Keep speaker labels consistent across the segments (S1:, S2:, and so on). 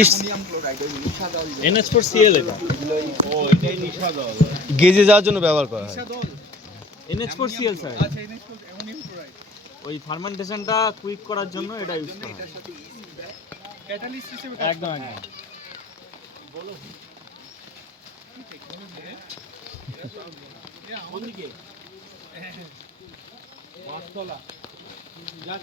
S1: East.
S2: NS four CL এটা। ও এটাই নিশা দল
S1: গেজে যাওয়ার জন্য ব্যবহার করা হয়।
S2: NS four CL sir. ওই ফার্মেন্টেশনটা কুইক করার জন্য এটা ইউজ করা হয়। একদম একদম। কোন দিকে পাঁচতলা যাক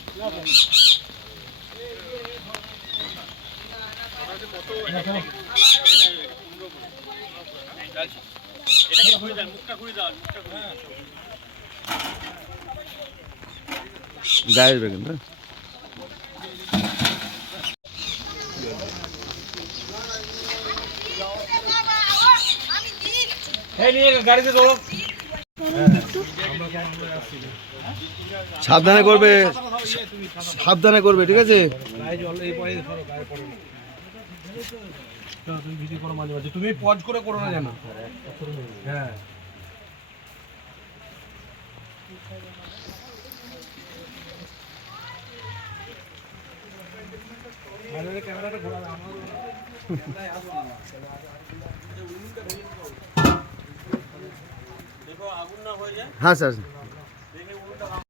S1: গায়ের বেগুন না?
S3: গাড়িতে চলো
S1: সাবধানে করবে সাবধানে করবে, ঠিক আছে?
S3: তুমি পজ করে করো না জানো হ্যাঁ। ক্যামেরাটা আমার
S1: হ্যাঁ স্যার।